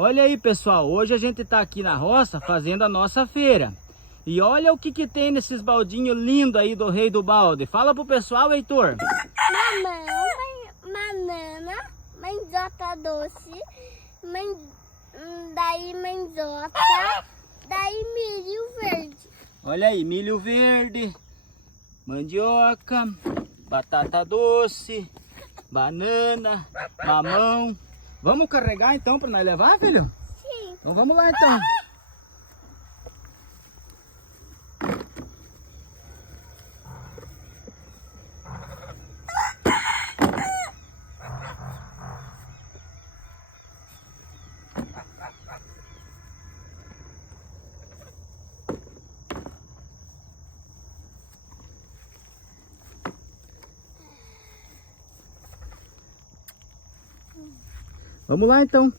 Olha aí, pessoal, hoje a gente tá aqui na roça fazendo a nossa feira. E olha o que tem nesses baldinhos lindos aí do Rei do Balde. Fala pro pessoal, Heitor. Mamão, banana, mandioca doce, daí mandioca, daí milho verde. Olha aí, milho verde, mandioca, batata doce, banana, mamão. Vamos carregar então para nós levar, filho? Sim. Então vamos lá então. Vamos lá então.